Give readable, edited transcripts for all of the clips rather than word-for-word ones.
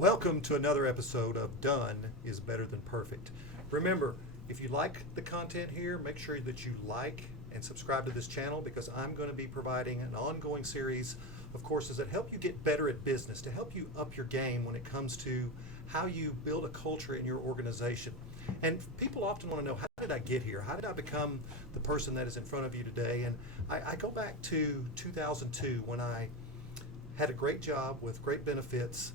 Welcome to another episode of Done is Better Than Perfect. Remember, if you like the content here, make sure that you like and subscribe to this channel because I'm going to be providing an ongoing series of courses that help you get better at business, to help you up your game when it comes to how you build a culture in your organization. And people often want to know, how did I get here? How did I become the person that is in front of you today? And I go back to 2002 when I had a great job with great benefits.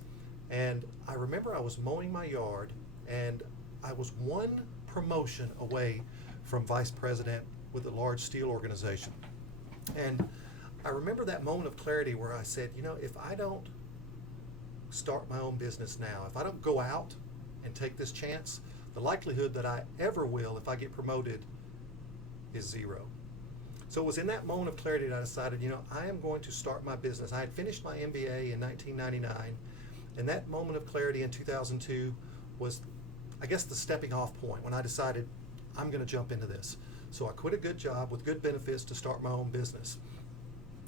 And I remember I was mowing my yard and I was one promotion away from vice president with a large steel organization. And I remember that moment of clarity where I said, if I don't start my own business now, if I don't go out and take this chance, the likelihood that I ever will if I get promoted is zero. So it was in that moment of clarity that I decided, I am going to start my business. I had finished my MBA in 1999, and that moment of clarity in 2002 was, I guess, the stepping off point when I decided I'm going to jump into this. So I quit a good job with good benefits to start my own business.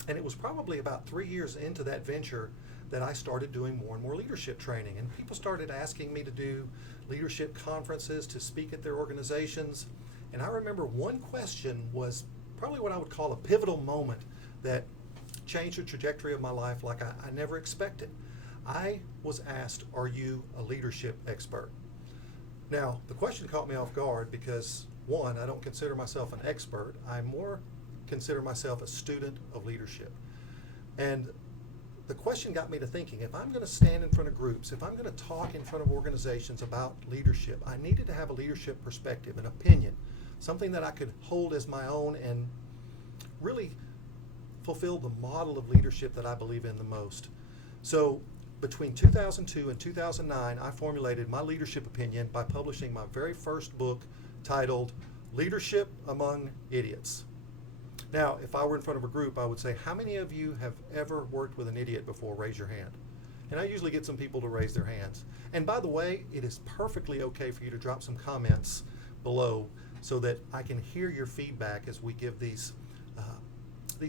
And it was probably about 3 years into that venture that I started doing more and more leadership training. And people started asking me to do leadership conferences, to speak at their organizations. And I remember one question was probably what I would call a pivotal moment that changed the trajectory of my life like I never expected. I was asked, are you a leadership expert? Now, the question caught me off guard because, one, I don't consider myself an expert. I more consider myself a student of leadership. And the question got me to thinking, if I'm going to stand in front of groups, if I'm going to talk in front of organizations about leadership, I needed to have a leadership perspective, an opinion, something that I could hold as my own and really fulfill the model of leadership that I believe in the most. So between 2002 and 2009, I formulated my leadership opinion by publishing my very first book titled Leadership Among Idiots. Now, if I were in front of a group, I would say, how many of you have ever worked with an idiot before? Raise your hand. And I usually get some people to raise their hands. And by the way, it is perfectly okay for you to drop some comments below so that I can hear your feedback as we give these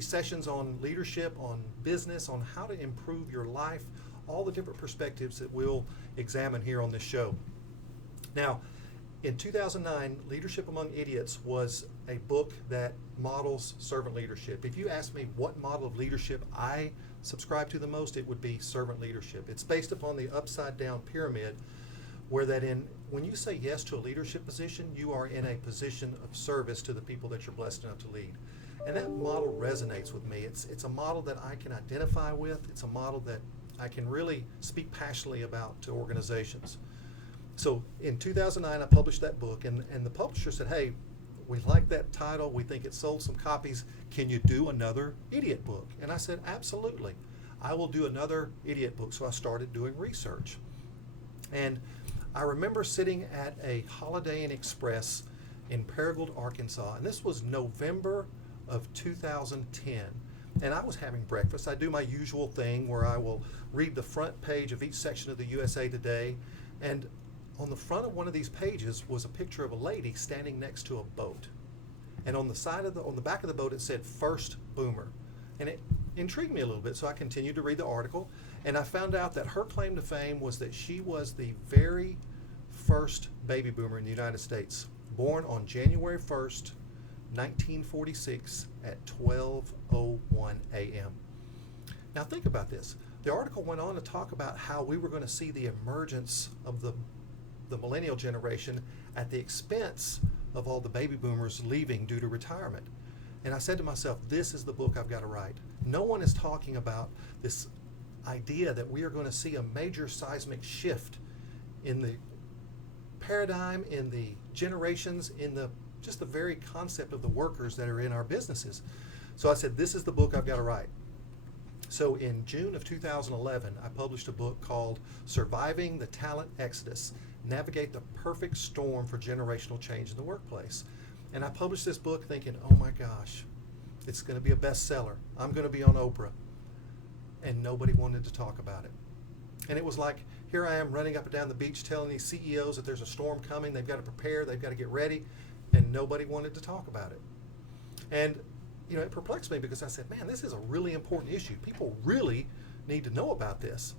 sessions on leadership, on business, on how to improve your life, all the different perspectives that we'll examine here on this show. Now, in 2009, Leadership Among Idiots was a book that models servant leadership. If you ask me what model of leadership I subscribe to the most, it would be servant leadership. It's based upon the upside down pyramid where when you say yes to a leadership position, you are in a position of service to the people that you're blessed enough to lead. And that model resonates with me. It's a model that I can identify with. It's a model that I can really speak passionately about to organizations. So in 2009, I published that book, and the publisher said, hey, we like that title. We think it sold some copies. Can you do another idiot book? And I said, absolutely. I will do another idiot book. So I started doing research. And I remember sitting at a Holiday Inn Express in Paragould, Arkansas, and this was November of 2010. And I was having breakfast. I do my usual thing where I will read the front page of each section of the USA Today. And on the front of one of these pages was a picture of a lady standing next to a boat. And on the back of the boat, it said First Boomer. And it intrigued me a little bit, so I continued to read the article. And I found out that her claim to fame was that she was the very first baby boomer in the United States, born on January 1st, 1946 at 12:01 a.m. Now think about this. The article went on to talk about how we were going to see the emergence of the millennial generation at the expense of all the baby boomers leaving due to retirement. And I said to myself, this is the book I've got to write. No one is talking about this idea that we are going to see a major seismic shift in the paradigm, in the generations, in just the very concept of the workers that are in our businesses. So I said, this is the book I've got to write. So in June of 2011, I published a book called Surviving the Talent Exodus, Navigate the Perfect Storm for Generational Change in the Workplace. And I published this book thinking, oh my gosh, it's going to be a bestseller. I'm going to be on Oprah. And nobody wanted to talk about it. And it was like, here I am running up and down the beach telling these CEOs that there's a storm coming, they've got to prepare, they've got to get ready, and nobody wanted to talk about it. And it perplexed me because I said, man, this is a really important issue. People really need to know about this.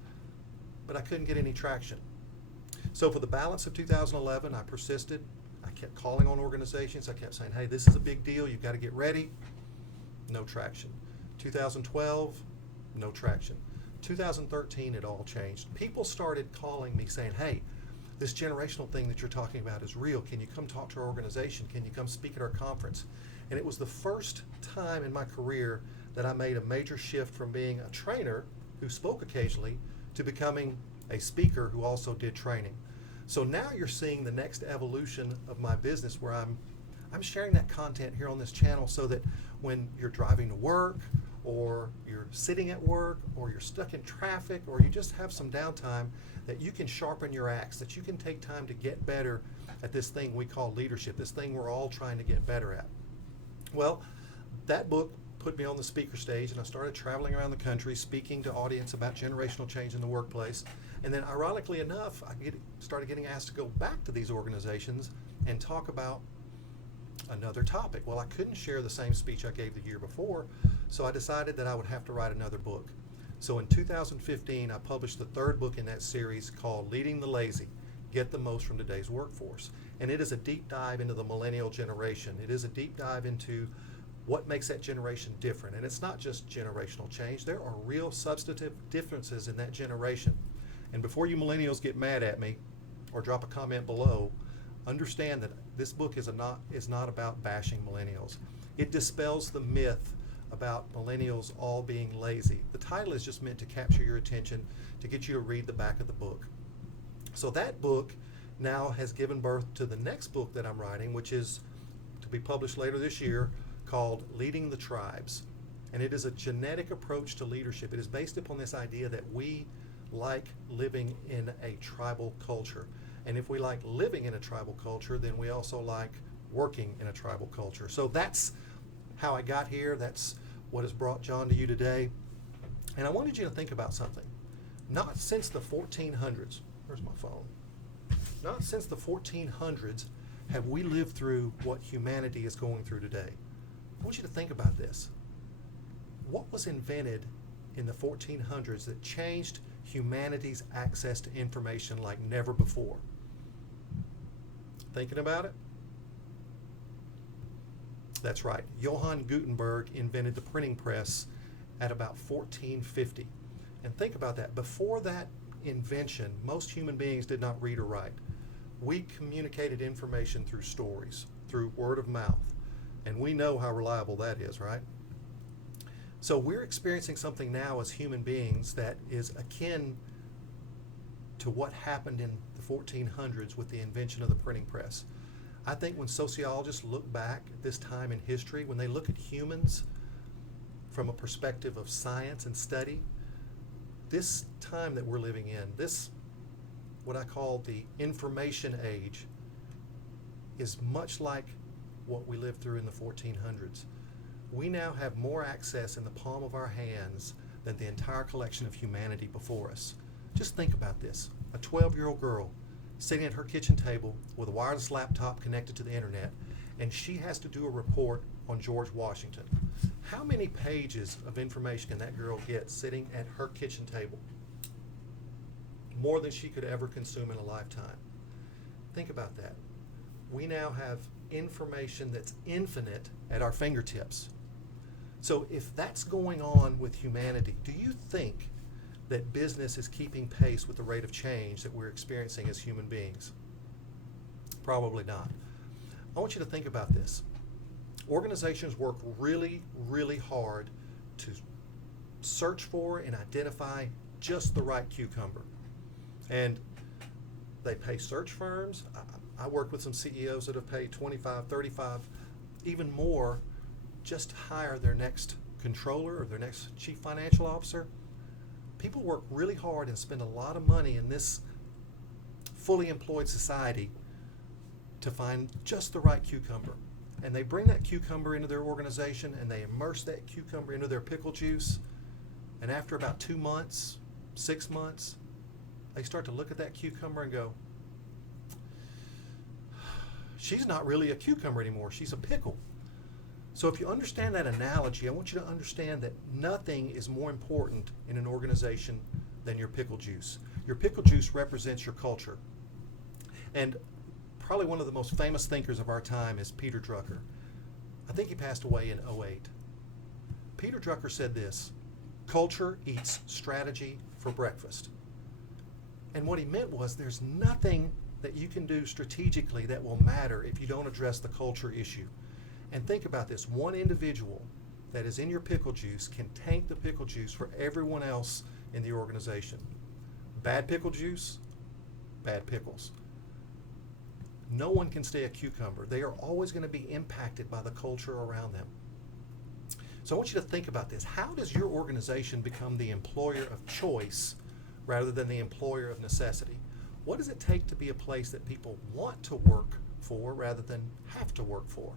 but I couldn't get any traction. So for the balance of 2011, I persisted. I kept calling on organizations. I kept saying, hey, this is a big deal. You've got to get ready. No traction. 2012, no traction. 2013, it all changed. People started calling me saying, hey, this generational thing that you're talking about is real. Can you come talk to our organization? Can you come speak at our conference? And it was the first time in my career that I made a major shift from being a trainer who spoke occasionally to becoming a speaker who also did training. So now you're seeing the next evolution of my business where I'm sharing that content here on this channel so that when you're driving to work or you're sitting at work or you're stuck in traffic or you just have some downtime, that you can sharpen your axe, that you can take time to get better at this thing we call leadership, this thing we're all trying to get better at. Well, that book put me on the speaker stage, and I started traveling around the country speaking to audience about generational change in the workplace. And then ironically enough, I started getting asked to go back to these organizations and talk about another topic. Well, I couldn't share the same speech I gave the year before, so I decided that I would have to write another book. So in 2015, I published the third book in that series called Leading the Lazy, Get the Most from Today's Workforce. And it is a deep dive into the millennial generation. It is a deep dive into what makes that generation different. And it's not just generational change. There are real substantive differences in that generation. And before you millennials get mad at me or drop a comment below, understand that this book is not about bashing millennials. It dispels the myth about millennials all being lazy. The title is just meant to capture your attention, to get you to read the back of the book. So that book now has given birth to the next book that I'm writing, which is to be published later this year, called Leading the Tribes. And it is a genetic approach to leadership. It is based upon this idea that we like living in a tribal culture. And if we like living in a tribal culture, then we also like working in a tribal culture. So that's how I got here. That's what has brought John to you today. And I wanted you to think about something. Not since the 1400s, where's my phone? Not since the 1400s have we lived through what humanity is going through today. I want you to think about this. What was invented in the 1400s that changed humanity's access to information like never before? Thinking about it? That's right. Johann Gutenberg invented the printing press at about 1450. And think about that. Before that invention, most human beings did not read or write. We communicated information through stories, through word of mouth. And we know how reliable that is, right? So we're experiencing something now as human beings that is akin to what happened in the 1400s with the invention of the printing press. I think when sociologists look back at this time in history, when they look at humans from a perspective of science and study, this time that we're living in, this, what I call the information age, is much like what we lived through in the 1400s. We now have more access in the palm of our hands than the entire collection of humanity before us. Just think about this. A 12-year-old girl sitting at her kitchen table with a wireless laptop connected to the internet, and she has to do a report on George Washington. How many pages of information can that girl get sitting at her kitchen table? More than she could ever consume in a lifetime. Think about that. We now have information that's infinite at our fingertips. So if that's going on with humanity, do you think that business is keeping pace with the rate of change that we're experiencing as human beings? Probably not. I want you to think about this. Organizations work really, really hard to search for and identify just the right cucumber. And they pay search firms. I work with some CEOs that have paid 25, 35, even more just to hire their next controller or their next chief financial officer. People work really hard and spend a lot of money in this fully employed society to find just the right cucumber. And they bring that cucumber into their organization and they immerse that cucumber into their pickle juice. And after about 2 months, 6 months, they start to look at that cucumber and go, she's not really a cucumber anymore, she's a pickle. So if you understand that analogy, I want you to understand that nothing is more important in an organization than your pickle juice. Your pickle juice represents your culture. And probably one of the most famous thinkers of our time is Peter Drucker. I think he passed away in '08. Peter Drucker said this: culture eats strategy for breakfast. And what he meant was there's nothing that you can do strategically that will matter if you don't address the culture issue. And think about this: one individual that is in your pickle juice can tank the pickle juice for everyone else in the organization. Bad pickle juice, bad pickles. No one can stay a cucumber. They are always going to be impacted by the culture around them. So I want you to think about this. How does your organization become the employer of choice rather than the employer of necessity? What does it take to be a place that people want to work for rather than have to work for?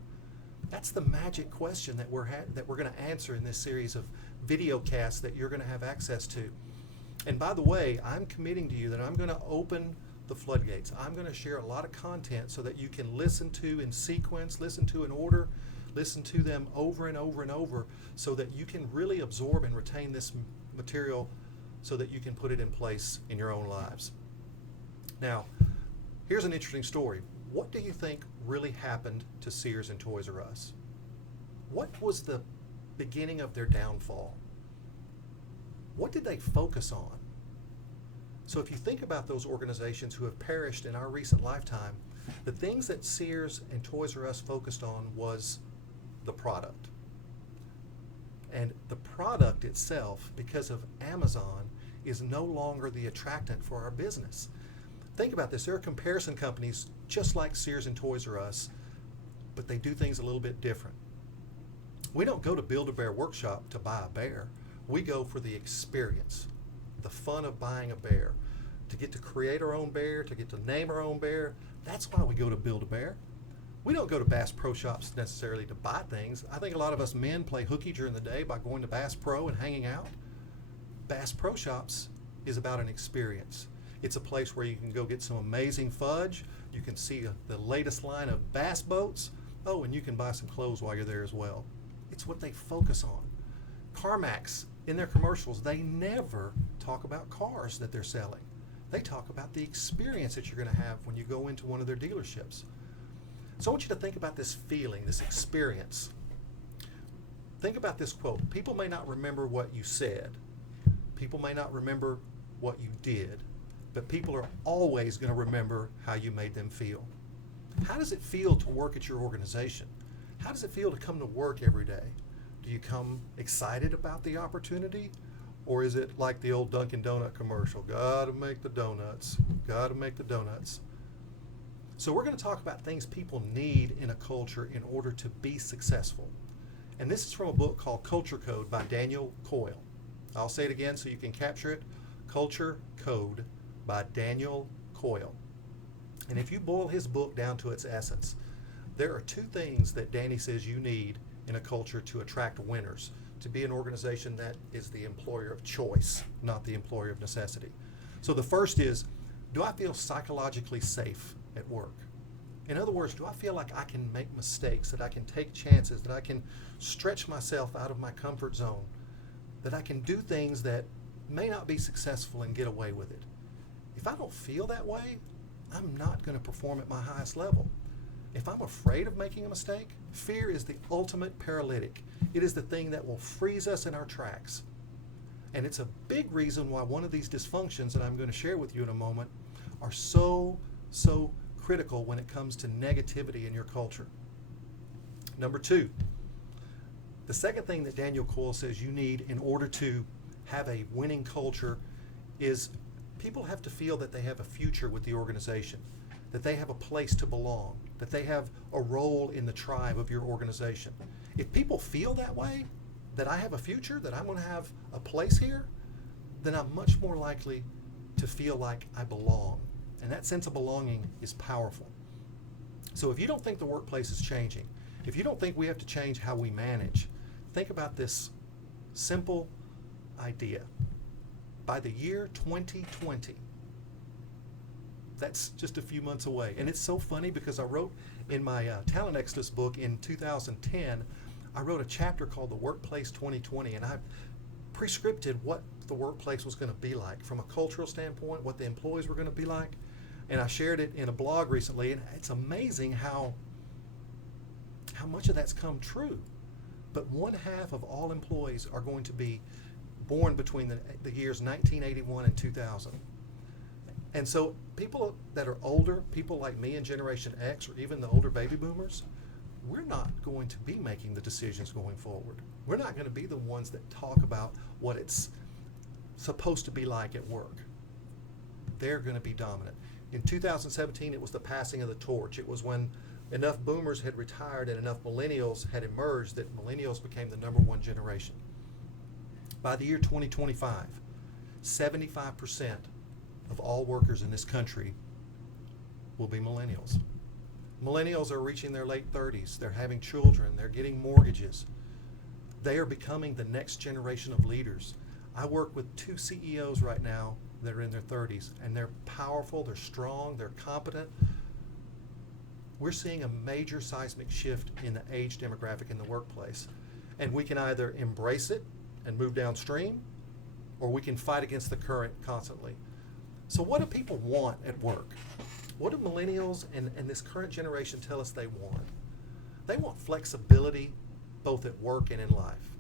That's the magic question that we're going to answer in this series of video casts that you're going to have access to. And by the way, I'm committing to you that I'm going to open the floodgates. I'm going to share a lot of content so that you can listen to in sequence, listen to in order, listen to them over and over and over, so that you can really absorb and retain this material so that you can put it in place in your own lives. Now, here's an interesting story. What do you think really happened to Sears and Toys R Us? What was the beginning of their downfall? What did they focus on? So if you think about those organizations who have perished in our recent lifetime, the things that Sears and Toys R Us focused on was the product. And the product itself, because of Amazon, is no longer the attractant for our business. Think about this. There are comparison companies just like Sears and Toys R Us, but they do things a little bit different. We don't go to Build-A-Bear Workshop to buy a bear. We go for the experience, the fun of buying a bear, to get to create our own bear, to get to name our own bear. That's why we go to Build-A-Bear. We don't go to Bass Pro Shops necessarily to buy things. I think a lot of us men play hooky during the day by going to Bass Pro and hanging out. Bass Pro Shops is about an experience. It's a place where you can go get some amazing fudge. You can see the latest line of bass boats. Oh, and you can buy some clothes while you're there as well. It's what they focus on. CarMax, in their commercials, they never talk about cars that they're selling. They talk about the experience that you're going to have when you go into one of their dealerships. So I want you to think about this feeling, this experience. Think about this quote. People may not remember what you said. People may not remember what you did, but people are always going to remember how you made them feel. How does it feel to work at your organization? How does it feel to come to work every day? Do you come excited about the opportunity? Or is it like the old Dunkin' Donut commercial? Gotta make the donuts, gotta make the donuts. So we're going to talk about things people need in a culture in order to be successful. And this is from a book called Culture Code by Daniel Coyle. I'll say it again so you can capture it. Culture Code by Daniel Coyle. And if you boil his book down to its essence, there are two things that Danny says you need in a culture to attract winners, to be an organization that is the employer of choice, not the employer of necessity. So the first is, do I feel psychologically safe at work? In other words, do I feel like I can make mistakes, that I can take chances, that I can stretch myself out of my comfort zone, that I can do things that may not be successful and get away with it? If I don't feel that way, I'm not going to perform at my highest level. If I'm afraid of making a mistake, fear is the ultimate paralytic. It is the thing that will freeze us in our tracks. And it's a big reason why one of these dysfunctions that I'm going to share with you in a moment are so critical when it comes to negativity in your culture. Number two, the second thing that Daniel Coyle says you need in order to have a winning culture is people have to feel that they have a future with the organization, that they have a place to belong, that they have a role in the tribe of your organization. If people feel that way, that I have a future, that I'm going to have a place here, then I'm much more likely to feel like I belong. And that sense of belonging is powerful. So if you don't think the workplace is changing, if you don't think we have to change how we manage, think about this simple idea. By the year 2020, that's just a few months away. And it's so funny because I wrote in my Talent Exodus book in 2010, I wrote a chapter called The Workplace 2020, and prescripted what the workplace was going to be like from a cultural standpoint, what the employees were going to be like. And I shared it in a blog recently, and it's amazing how much of that's come true. But 1/2 of all employees are going to be born between the years 1981 and 2000. And so people that are older, people like me in Generation X, or even the older baby boomers, we're not going to be making the decisions going forward. We're not going to be the ones that talk about what it's supposed to be like at work. They're going to be dominant. In 2017, it was the passing of the torch. It was when enough boomers had retired and enough millennials had emerged that millennials became the #1 generation. By the year 2025, 75% of all workers in this country will be millennials. Millennials are reaching their late 30s. They're having children. They're getting mortgages. They are becoming the next generation of leaders. I work with 2 CEOs right now that are in their 30s, and they're powerful, they're strong, they're competent. We're seeing a major seismic shift in the age demographic in the workplace. And we can either embrace it and move downstream, or we can fight against the current constantly. So what do people want at work? What do millennials and this current generation tell us they want? They want flexibility both at work and in life.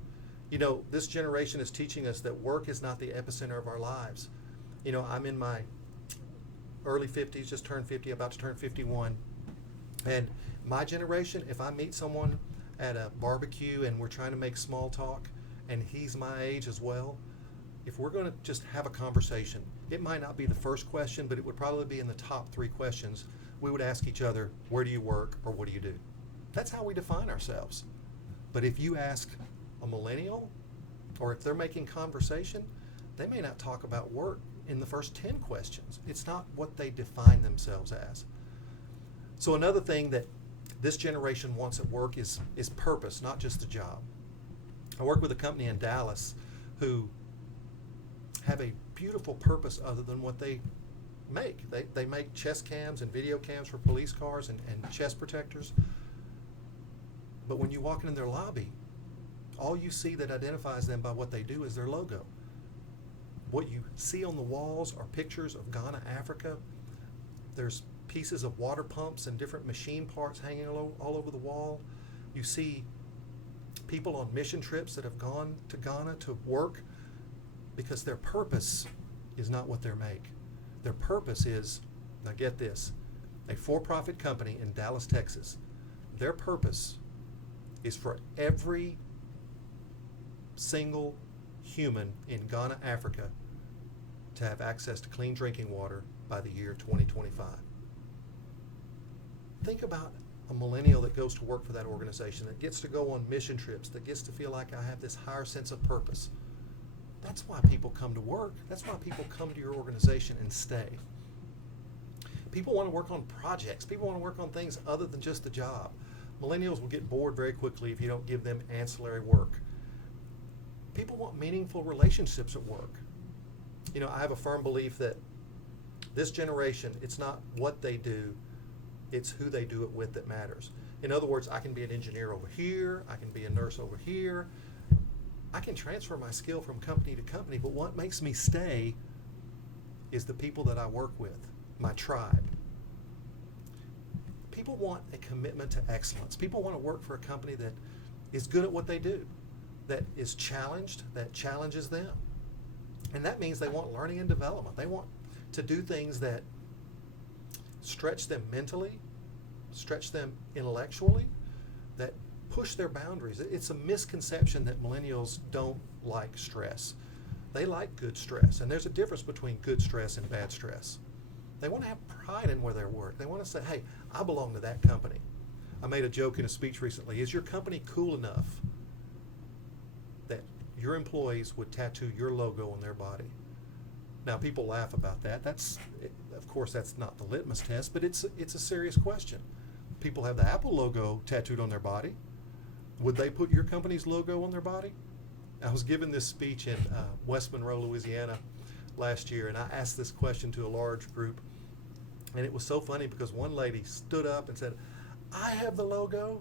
You know, this generation is teaching us that work is not the epicenter of our lives. You know, I'm in my early 50s, just turned 50, about to turn 51. And my generation, if I meet someone at a barbecue and we're trying to make small talk and he's my age as well, if we're going to just have a conversation, it might not be the first question, but it would probably be in the top 3 questions. We would ask each other, where do you work or what do you do? That's how we define ourselves. But if you ask a millennial, or if they're making conversation, they may not talk about work in the first 10 questions. It's not what they define themselves as. So another thing that this generation wants at work is purpose, not just a job. I work with a company in Dallas who have a beautiful purpose other than what they make. They make chest cams and video cams for police cars and chest protectors. But when you walk in their lobby, all you see that identifies them by what they do is their logo. What you see on the walls are pictures of Ghana, Africa. There's pieces of water pumps and different machine parts hanging all over the wall. You see people on mission trips that have gone to Ghana to work because their purpose is not what they make. Their purpose is, now get this, a for-profit company in Dallas, Texas. Their purpose is for every single human in Ghana, Africa to have access to clean drinking water by the year 2025. Think about a millennial that goes to work for that organization, that gets to go on mission trips, that gets to feel like I have this higher sense of purpose. That's why people come to work. That's why people come to your organization and stay. People want to work on projects. People want to work on things other than just the job. Millennials will get bored very quickly if you don't give them ancillary work. People want meaningful relationships at work. You know, I have a firm belief that this generation, it's not what they do, it's who they do it with that matters. In other words, I can be an engineer over here, I can be a nurse over here. I can transfer my skill from company to company, but what makes me stay is the people that I work with, my tribe. People want a commitment to excellence. People want to work for a company that is good at what they do, that is challenged, that challenges them. And that means they want learning and development. They want to do things that stretch them mentally, stretch them intellectually, that push their boundaries. It's a misconception that millennials don't like stress. They like good stress, and there's a difference between good stress and bad stress. They want to have pride in where they work. They want to say, hey, I belong to that company. I made a joke in a speech recently. Is your company cool enough that your employees would tattoo your logo on their body? Now, people laugh about that. Of course, that's not the litmus test, but it's a serious question. People have the Apple logo tattooed on their body. Would they put your company's logo on their body? I was giving this speech in West Monroe, Louisiana last year, and I asked this question to a large group, and it was so funny because one lady stood up and said, I have the logo.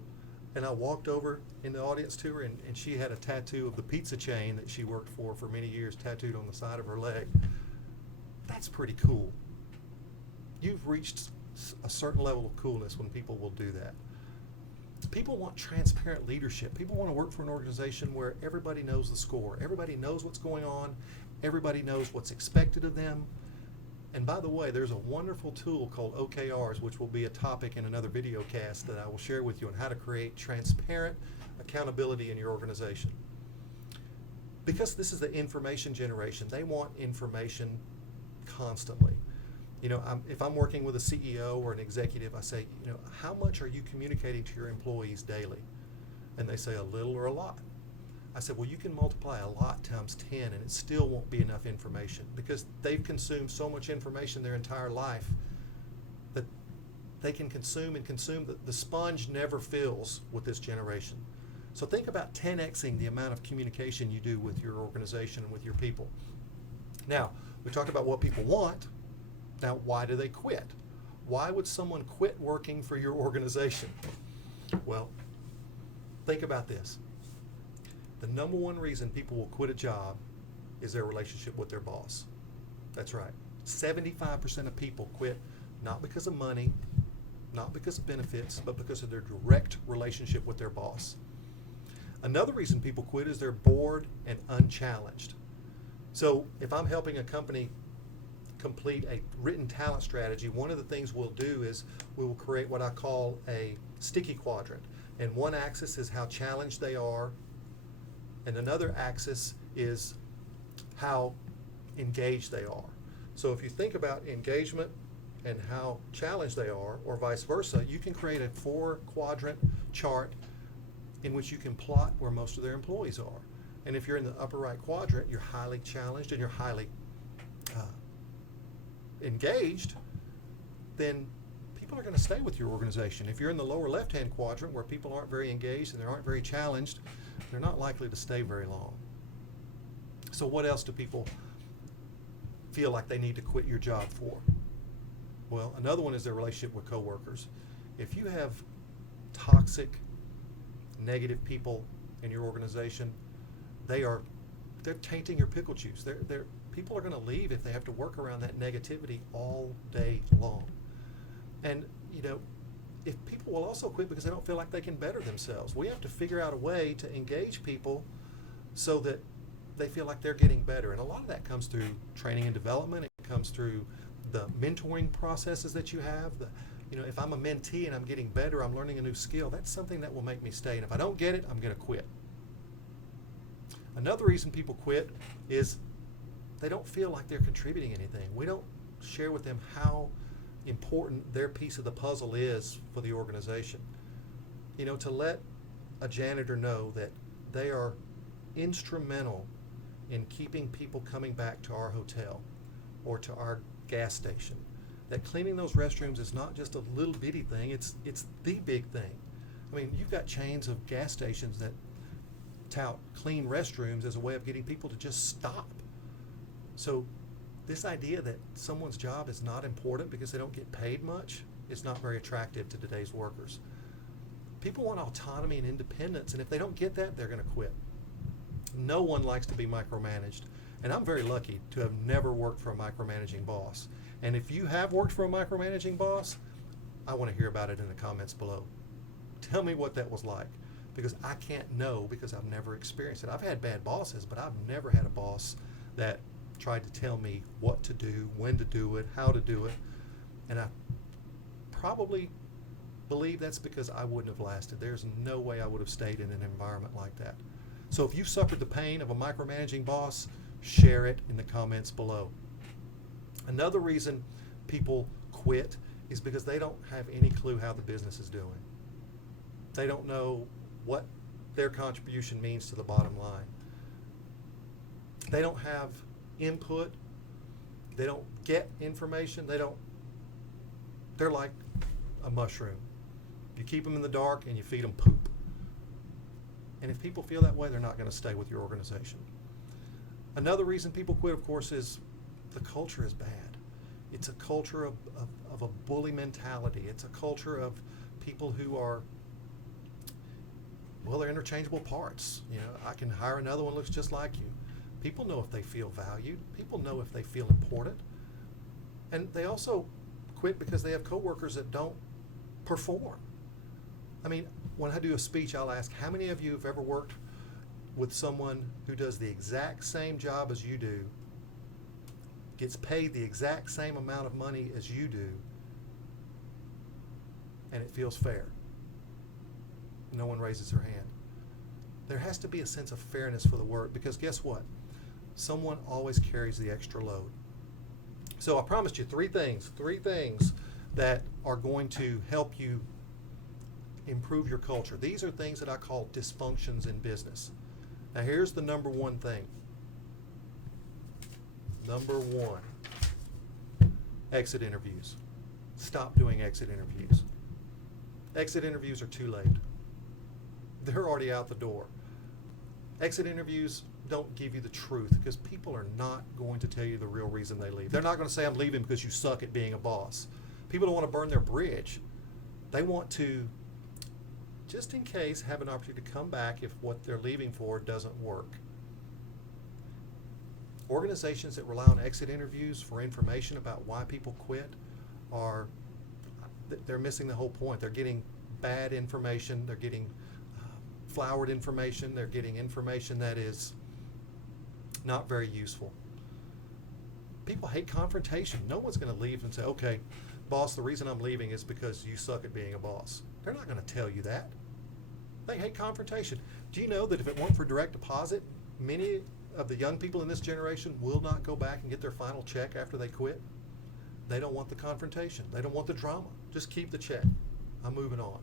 And I walked over in the audience to her, and she had a tattoo of the pizza chain that she worked for many years tattooed on the side of her leg. That's pretty cool. You've reached a certain level of coolness when people will do that. People want transparent leadership. People want to work for an organization where everybody knows the score. Everybody knows what's going on. Everybody knows what's expected of them. And by the way, there's a wonderful tool called OKRs, which will be a topic in another video cast that I will share with you on how to create transparent accountability in your organization. Because this is the information generation, they want information constantly. You know, if I'm working with a CEO or an executive, I say, you know, how much are you communicating to your employees daily? And they say a little or a lot. I said, well, you can multiply a lot times 10 and it still won't be enough information, because they've consumed so much information their entire life that they can consume and consume. The sponge never fills with this generation. So think about 10xing the amount of communication you do with your organization and with your people. Now, we talked about what people want. Now, why do they quit? Why would someone quit working for your organization? Well, think about this. The number one reason people will quit a job is their relationship with their boss. That's right. 75% of people quit not because of money, not because of benefits, but because of their direct relationship with their boss. Another reason people quit is they're bored and unchallenged. So if I'm helping a company complete a written talent strategy, one of the things we'll do is we will create what I call a sticky quadrant. And one axis is how challenged they are, and another axis is how engaged they are. So if you think about engagement and how challenged they are, or vice versa, you can create a 4-quadrant chart in which you can plot where most of their employees are. And if you're in the upper right quadrant, you're highly challenged and you're highly engaged, then people are going to stay with your organization. If you're in the lower left-hand quadrant where people aren't very engaged and they aren't very challenged, they're not likely to stay very long. So what else do people feel like they need to quit your job for? Well, another one is their relationship with coworkers. If you have toxic, negative people in your organization, they're tainting your pickle juice. People are going to leave if they have to work around that negativity all day long. And, you know, if people will also quit because they don't feel like they can better themselves. We have to figure out a way to engage people so that they feel like they're getting better. And a lot of that comes through training and development. It comes through the mentoring processes that you have. You know, if I'm a mentee and I'm getting better, I'm learning a new skill, that's something that will make me stay. And if I don't get it, I'm going to quit. Another reason people quit is they don't feel like they're contributing anything. We don't share with them how important their piece of the puzzle is for the organization. You know, to let a janitor know that they are instrumental in keeping people coming back to our hotel or to our gas station. That cleaning those restrooms is not just a little bitty thing, it's the big thing. I mean, you've got chains of gas stations that tout clean restrooms as a way of getting people to just stop. So this idea that someone's job is not important because they don't get paid much is not very attractive to today's workers. People want autonomy and independence, and if they don't get that, they're going to quit. No one likes to be micromanaged, and I'm very lucky to have never worked for a micromanaging boss. And if you have worked for a micromanaging boss, I want to hear about it in the comments below. Tell me what that was like, because I can't know because I've never experienced it. I've had bad bosses, but I've never had a boss that tried to tell me what to do, when to do it, how to do it. And I probably believe that's because I wouldn't have lasted. There's no way I would have stayed in an environment like that. So if you've suffered the pain of a micromanaging boss, share it in the comments below. Another reason people quit is because they don't have any clue how the business is doing. They don't know what their contribution means to the bottom line. They don't have input. They don't get information. They're like a mushroom. You keep them in the dark and you feed them poop. And if people feel that way, they're not going to stay with your organization. Another reason people quit, of course, is the culture is bad. It's a culture of a bully mentality. It's a culture of people who are Well, they're interchangeable parts. I can hire another one that looks just like you. People know if they feel valued. People know if they feel important. And they also quit because they have coworkers that don't perform. I mean, when I do a speech, I'll ask, how many of you have ever worked with someone who does the exact same job as you do, gets paid the exact same amount of money as you do, and it feels fair? No one raises their hand. There has to be a sense of fairness for the work, because guess what? Someone always carries the extra load. So I promised you three things that are going to help you improve your culture. These are things that I call dysfunctions in business. Now here's the number one thing. Number one, exit interviews. Stop doing exit interviews. Exit interviews are too late. They're already out the door. Exit interviews don't give you the truth, because people are not going to tell you the real reason they leave. They're not going to say, I'm leaving because you suck at being a boss. People don't want to burn their bridge. They want to, just in case, have an opportunity to come back if what they're leaving for doesn't work. Organizations that rely on exit interviews for information about why people quit they're missing the whole point. They're getting bad information. They're getting flowered information. They're getting information that is not very useful. People hate confrontation. No one's going to leave and say, okay, boss, the reason I'm leaving is because you suck at being a boss. They're not going to tell you that. They hate confrontation. Do you know that if it weren't for direct deposit, many of the young people in this generation will not go back and get their final check after they quit? They don't want the confrontation. They don't want the drama. Just keep the check. I'm moving on.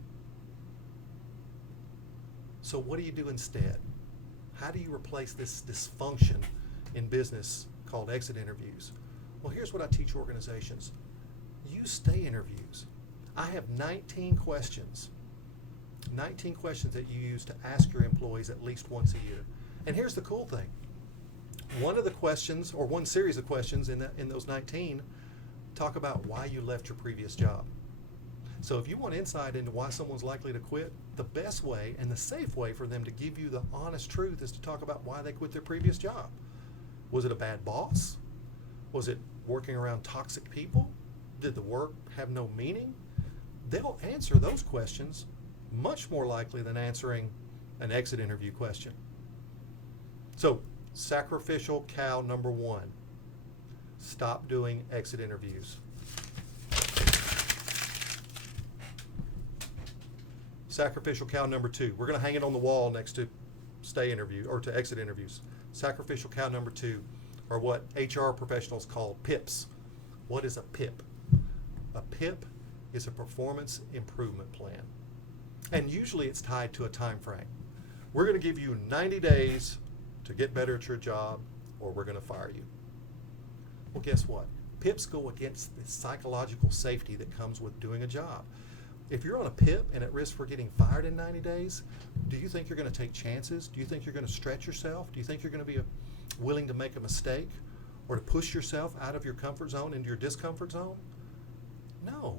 So what do you do instead? How do you replace this dysfunction in business called exit interviews? Well, here's what I teach organizations. Use stay interviews. I have 19 questions that you use to ask your employees at least once a year. And here's the cool thing. One of the questions, or one series of questions in those 19, talk about why you left your previous job. So if you want insight into why someone's likely to quit, the best way and the safe way for them to give you the honest truth is to talk about why they quit their previous job. Was it a bad boss? Was it working around toxic people? Did the work have no meaning? They'll answer those questions much more likely than answering an exit interview question. So, sacrificial cow number one, stop doing exit interviews. Sacrificial cow number two, we're going to hang it on the wall next to stay interview or to exit interviews. Sacrificial cow number two are what HR professionals call PIPs. What is a PIP? A PIP is a performance improvement plan. And usually it's tied to a time frame. We're going to give you 90 days to get better at your job, or we're going to fire you. Well, guess what? PIPs go against the psychological safety that comes with doing a job. If you're on a PIP and at risk for getting fired in 90 days, do you think you're going to take chances? Do you think you're going to stretch yourself? Do you think you're going to be willing to make a mistake or to push yourself out of your comfort zone into your discomfort zone? No.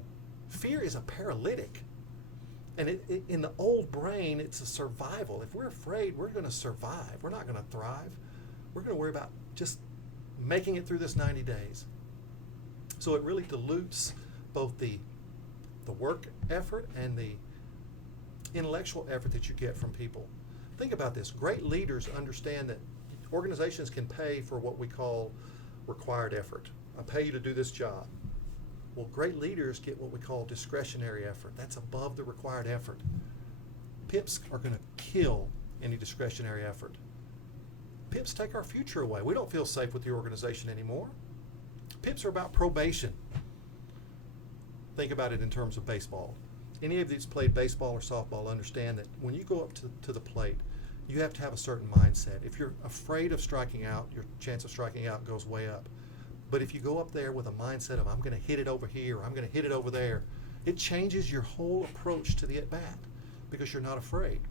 Fear is a paralytic. And in the old brain, it's a survival. If we're afraid, we're going to survive. We're not going to thrive. We're going to worry about just making it through this 90 days. So it really dilutes both the work effort and the intellectual effort that you get from people. Think about this. Great leaders understand that organizations can pay for what we call required effort. I pay you to do this job. Well, great leaders get what we call discretionary effort. That's above the required effort. PIPs are going to kill any discretionary effort. PIPs take our future away. We don't feel safe with the organization anymore. PIPs are about probation. Think about it in terms of baseball. Any of you that's played baseball or softball understand that when you go up to the plate, you have to have a certain mindset. If you're afraid of striking out, your chance of striking out goes way up. But if you go up there with a mindset of, I'm going to hit it over here, or I'm going to hit it over there, it changes your whole approach to the at-bat because you're not afraid.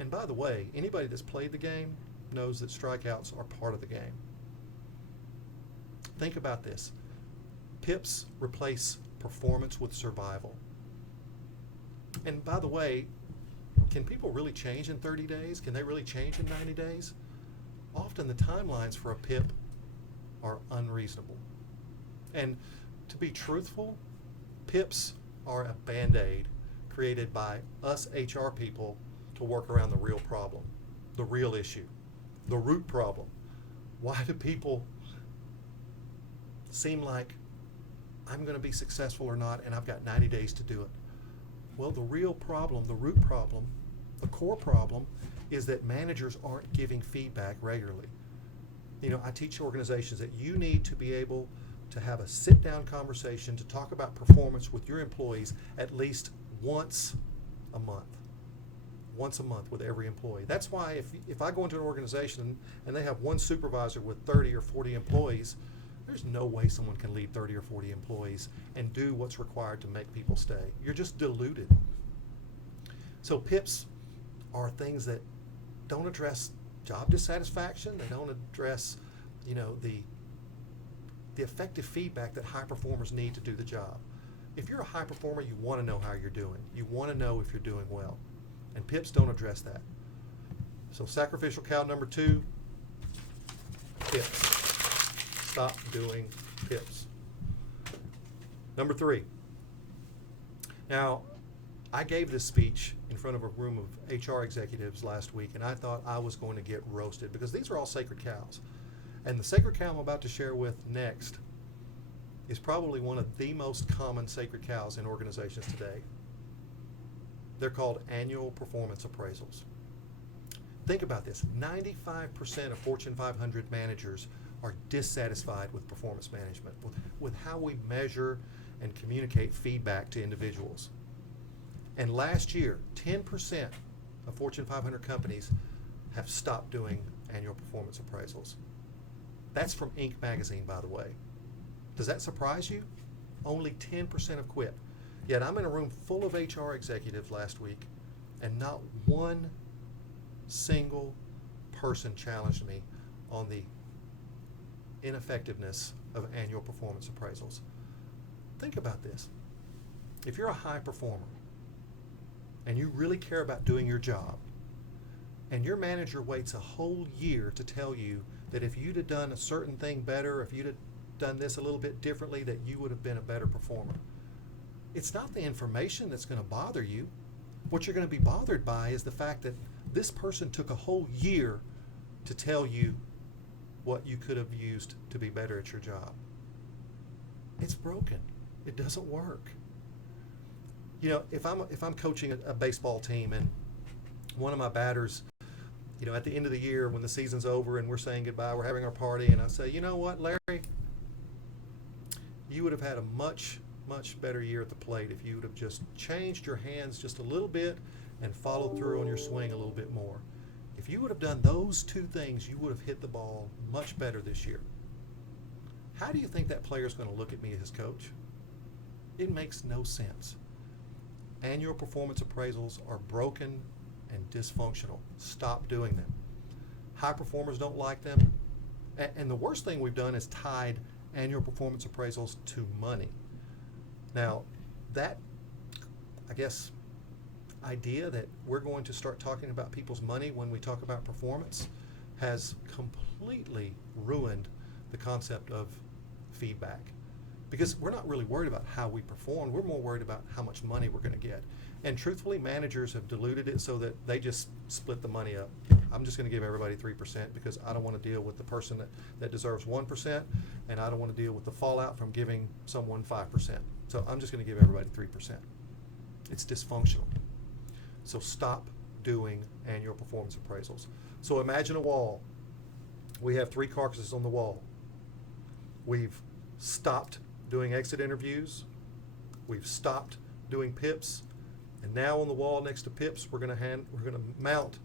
And by the way, anybody that's played the game knows that strikeouts are part of the game. Think about this. PIPs replace performance with survival. And by the way, can people really change in 30 days? Can they really change in 90 days? Often the timelines for a PIP are unreasonable. And to be truthful, PIPs are a Band-Aid created by us HR people to work around the real problem, the real issue, the root problem. Why do people seem like I'm going to be successful or not, and I've got 90 days to do it? Well, the real problem, the root problem, the core problem is that managers aren't giving feedback regularly. You know, I teach organizations that you need to be able to have a sit-down conversation to talk about performance with your employees at least once a month. Once a month with every employee. That's why if I go into an organization and they have one supervisor with 30 or 40 employees, there's no way someone can lead 30 or 40 employees and do what's required to make people stay. You're just deluded. So PIPs are things that don't address job dissatisfaction. They don't address, you know, the effective feedback that high performers need to do the job. If you're a high performer, you want to know how you're doing. You want to know if you're doing well. And PIPs don't address that. So sacrificial cow number 2, PIPs. Stop doing PIPs. Number 3. Now, I gave this speech in front of a room of HR executives last week, and I thought I was going to get roasted because these are all sacred cows. And the sacred cow I'm about to share with next is probably one of the most common sacred cows in organizations today. They're called annual performance appraisals. Think about this. 95% of Fortune 500 managers are dissatisfied with performance management, with how we measure and communicate feedback to individuals. And last year, 10% of Fortune 500 companies have stopped doing annual performance appraisals. That's from Inc. magazine, by the way. Does that surprise you? Only 10% have quit. Yet I'm in a room full of HR executives last week, and not one single person challenged me on the ineffectiveness of annual performance appraisals. Think about this. If you're a high performer and you really care about doing your job, and your manager waits a whole year to tell you that if you'd have done a certain thing better, if you'd have done this a little bit differently, that you would have been a better performer. It's not the information that's going to bother you. What you're going to be bothered by is the fact that this person took a whole year to tell you what you could have used to be better at your job. It's broken. It doesn't work. You know, if I'm coaching a baseball team and one of my batters, you know, at the end of the year when the season's over and we're saying goodbye, we're having our party, and I say, you know what, Larry, you would have had a much better year at the plate if you would have just changed your hands just a little bit and followed through on your swing a little bit more. If you would have done those 2 things, you would have hit the ball much better this year. How do you think that player's going to look at me as coach? It makes no sense. Annual performance appraisals are broken and dysfunctional. Stop doing them. High performers don't like them. And the worst thing we've done is tied annual performance appraisals to money. Now, that, I guess, idea that we're going to start talking about people's money when we talk about performance has completely ruined the concept of feedback. Because we're not really worried about how we perform, we're more worried about how much money we're going to get. And truthfully, managers have diluted it so that they just split the money up. I'm just going to give everybody 3% because I don't want to deal with the person that deserves 1%, and I don't want to deal with the fallout from giving someone 5%. So I'm just going to give everybody 3%. It's dysfunctional. So stop doing annual performance appraisals. So imagine a wall. We have 3 carcasses on the wall. We've stopped doing exit interviews. We've stopped doing PIPs. And now on the wall next to PIPs, we're going to mount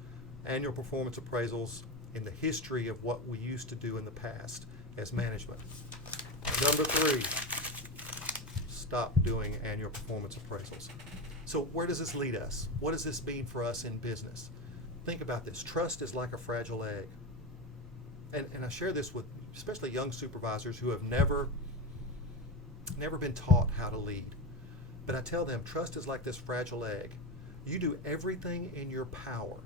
annual performance appraisals in the history of what we used to do in the past as management. Number 3, stop doing annual performance appraisals. So where does this lead us? What does this mean for us in business? Think about this. Trust is like a fragile egg. And I share this with especially young supervisors who have never been taught how to lead. But I tell them, trust is like this fragile egg. You do everything in your power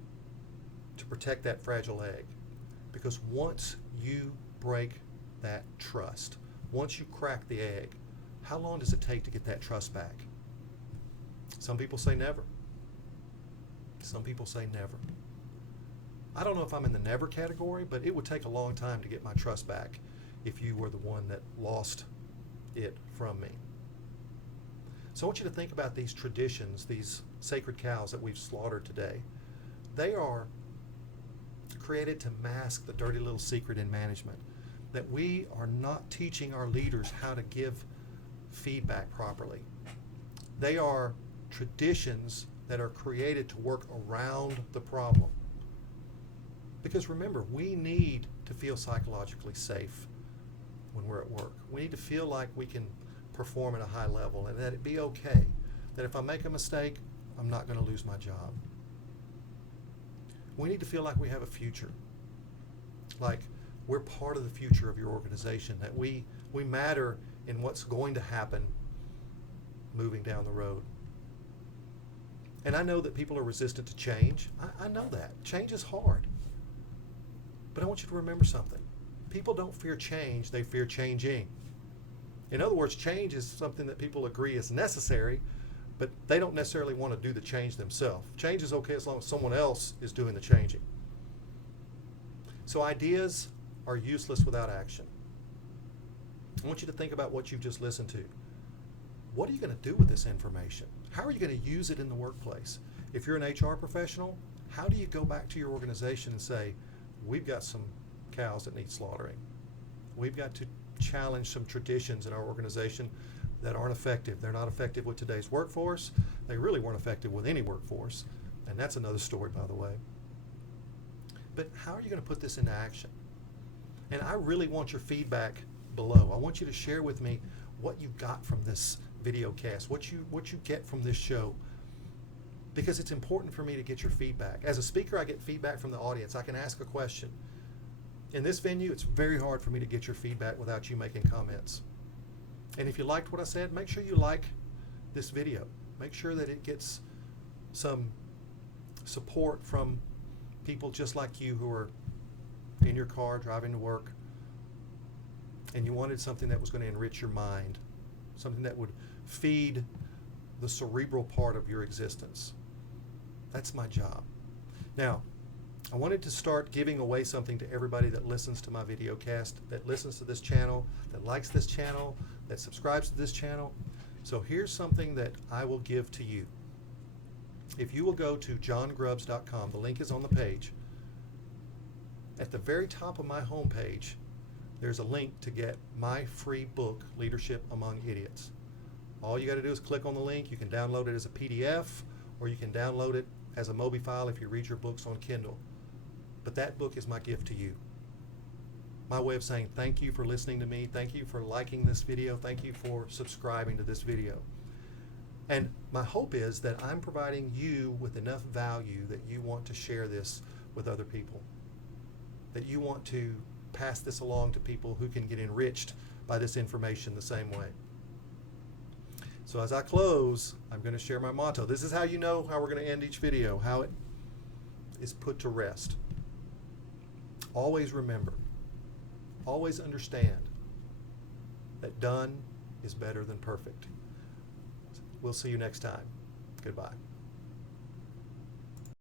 to protect that fragile egg, because once you break that trust, once you crack the egg, how long does it take to get that trust back? Some people say never. Some people say never. I don't know if I'm in the never category, but it would take a long time to get my trust back if you were the one that lost it from me. So I want you to think about these traditions, these sacred cows that we've slaughtered today. They are created to mask the dirty little secret in management, that we are not teaching our leaders how to give feedback properly. They are traditions that are created to work around the problem. Because remember, we need to feel psychologically safe when we're at work. We need to feel like we can perform at a high level, and that it be okay, that if I make a mistake, I'm not going to lose my job. We need to feel like we have a future, like we're part of the future of your organization, that we matter in what's going to happen moving down the road. And I know that people are resistant to change. I know that. Change is hard. But I want you to remember something. People don't fear change, they fear changing. In other words, change is something that people agree is necessary, but they don't necessarily want to do the change themselves. Change is okay as long as someone else is doing the changing. So ideas are useless without action. I want you to think about what you've just listened to. What are you going to do with this information? How are you going to use it in the workplace? If you're an HR professional, how do you go back to your organization and say, we've got some cows that need slaughtering. We've got to challenge some traditions in our organization that aren't effective. They're not effective with today's workforce. They really weren't effective with any workforce. And that's another story, by the way. But how are you going to put this into action? And I really want your feedback below. I want you to share with me what you got from this video cast, what you get from this show, because it's important for me to get your feedback. As a speaker, I get feedback from the audience. I can ask a question. In this venue, it's very hard for me to get your feedback without you making comments. And if you liked what I said, make sure you like this video. Make sure that it gets some support from people just like you who are in your car driving to work, and you wanted something that was going to enrich your mind, something that would feed the cerebral part of your existence. That's my job. Now, I wanted to start giving away something to everybody that listens to my video cast, that listens to this channel, that likes this channel, that subscribes to this channel. So here's something that I will give to you. If you will go to johngrubbs.com, the link is on the page. At the very top of my homepage, there's a link to get my free book, Leadership Among Idiots. All you got to do is click on the link. You can download it as a PDF, or you can download it as a Mobi file if you read your books on Kindle. But that book is my gift to you. My way of saying thank you for listening to me. Thank you for liking this video. Thank you for subscribing to this video. And my hope is that I'm providing you with enough value that you want to share this with other people, that you want to pass this along to people who can get enriched by this information the same way. So as I close, I'm going to share my motto. This is how you know how we're going to end each video, how it is put to rest. Always remember, always understand that done is better than perfect. We'll see you next time. Goodbye.